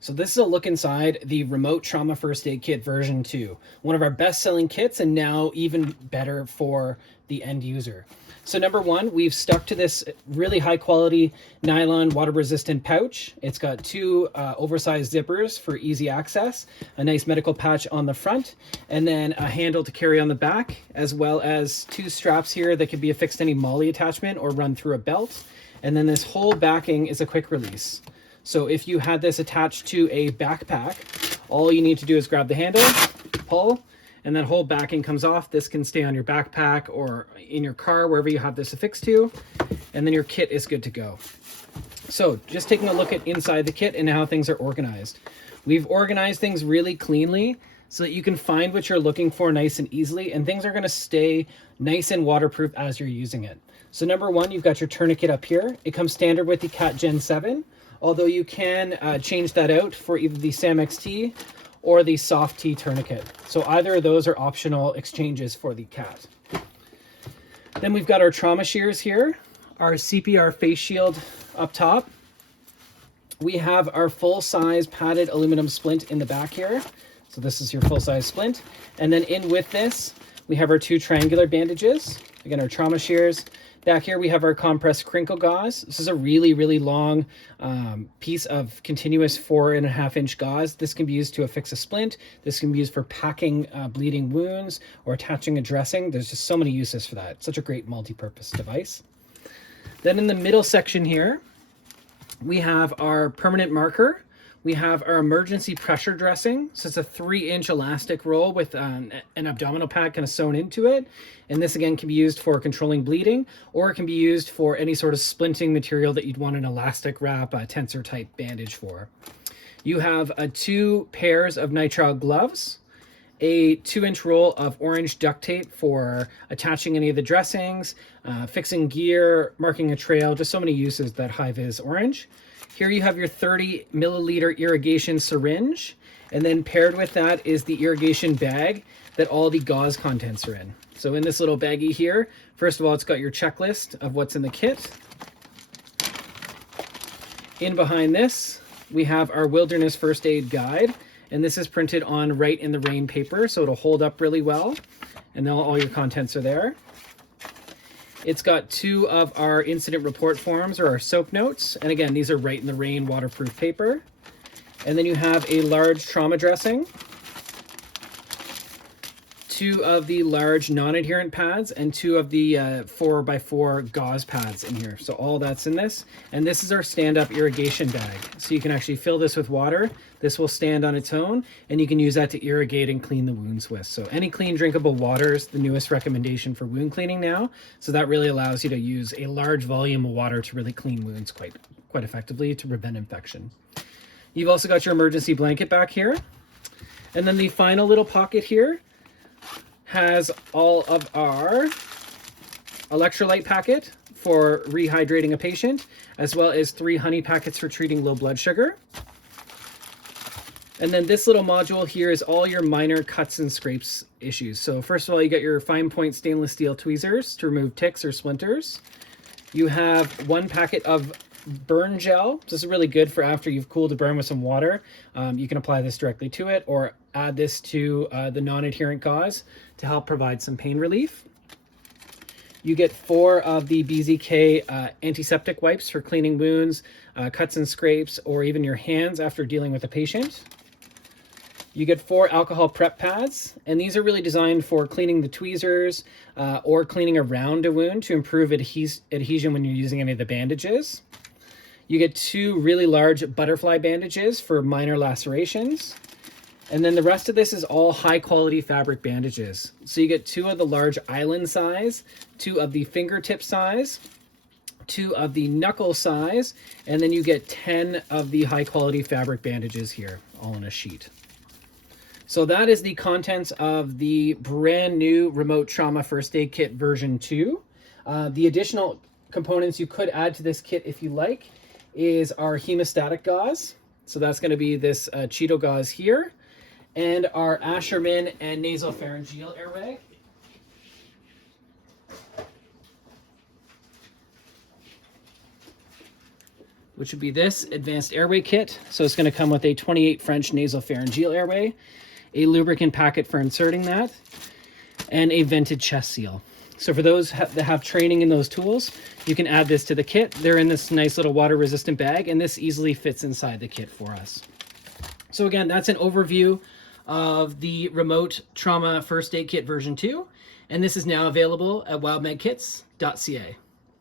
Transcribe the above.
So this is a look inside the Remote Trauma First Aid Kit version 2, one of our best-selling kits and now even better for the end user. So number one, we've stuck to this really high quality nylon water resistant pouch. It's got two oversized zippers for easy access, a nice medical patch on the front, and then a handle to carry on the back, as well as two straps here that can be affixed to any Molle attachment or run through a belt. And then this whole backing is a quick release. So if you had this attached to a backpack, all you need to do is grab the handle, pull, and that whole backing comes off. This can stay on your backpack or in your car, wherever you have this affixed to, and then your kit is good to go. So just taking a look at inside the kit and how things are organized. We've organized things really cleanly so that you can find what you're looking for nice and easily, and things are gonna stay nice and waterproof as you're using it. So number one, you've got your tourniquet up here. It comes standard with the Cat Gen 7, although you can change that out for either the Sam XT or the Soft T tourniquet. So either of those are optional exchanges for the Cat. Then we've got our trauma shears here, our CPR face shield up top. We have our full-size padded aluminum splint in the back here. So this is your full-size splint. And then in with this, we have our two triangular bandages. Again, our trauma shears. Back here, we have our compressed crinkle gauze. This is a really, really long piece of continuous 4.5-inch gauze. This can be used to affix a splint. This can be used for packing bleeding wounds or attaching a dressing. There's just so many uses for that. It's such a great multi-purpose device. Then in the middle section here, we have our permanent marker. We have our emergency pressure dressing. So it's a 3-inch elastic roll with an abdominal pad kind of sewn into it. And this again can be used for controlling bleeding, or it can be used for any sort of splinting material that you'd want an elastic wrap, a tensor type bandage for. You have 2 pairs of nitrile gloves, a 2-inch roll of orange duct tape for attaching any of the dressings, fixing gear, marking a trail, just so many uses that high-vis orange. Here you have your 30 milliliter irrigation syringe, and then paired with that is the irrigation bag that all the gauze contents are in. So in this little baggie here, first of all, it's got your checklist of what's in the kit. In behind this, we have our wilderness first aid guide, and this is printed on Right in the Rain paper, so it'll hold up really well, and then all your contents are there. It's got 2 of our incident report forms, or our SOAP notes. And again, these are Right in the Rain waterproof paper. And then you have a large trauma dressing, 2 of the large non-adherent pads, and 2 of the 4x4 gauze pads in here. So all that's in this. And this is our stand-up irrigation bag. So you can actually fill this with water. This will stand on its own, and you can use that to irrigate and clean the wounds with. So any clean drinkable water is the newest recommendation for wound cleaning now. So that really allows you to use a large volume of water to really clean wounds quite effectively to prevent infection. You've also got your emergency blanket back here. And then the final little pocket here has all of our electrolyte packet for rehydrating a patient, as well as 3 honey packets for treating low blood sugar. And then this little module here is all your minor cuts and scrapes issues. So first of all, you got your fine point stainless steel tweezers to remove ticks or splinters. You have 1 packet of burn gel. This is really good for after you've cooled a burn with some water. You can apply this directly to it or add this to the non-adherent gauze to help provide some pain relief. You get 4 of the BZK antiseptic wipes for cleaning wounds, cuts and scrapes, or even your hands after dealing with a patient. You get 4 alcohol prep pads, and these are really designed for cleaning the tweezers or cleaning around a wound to improve adhesion when you're using any of the bandages. You get 2 really large butterfly bandages for minor lacerations. And then the rest of this is all high quality fabric bandages. So you get 2 of the large island size, 2 of the fingertip size, 2 of the knuckle size, and then you get 10 of the high quality fabric bandages here, all in a sheet. So that is the contents of the brand new Remote Trauma First Aid Kit version 2. The additional components you could add to this kit if you like is our hemostatic gauze. So that's going to be this Cheeto gauze here, and our Asherman and nasopharyngeal airway. which would be this advanced airway kit. So it's going to come with a 28 French nasopharyngeal airway, a lubricant packet for inserting that, and a vented chest seal. So for those that have training in those tools, you can add this to the kit. They're in this nice little water resistant bag, and this easily fits inside the kit for us. So again, that's an overview of the Remote Trauma First Aid Kit version 2, and this is now available at wildmedkits.ca.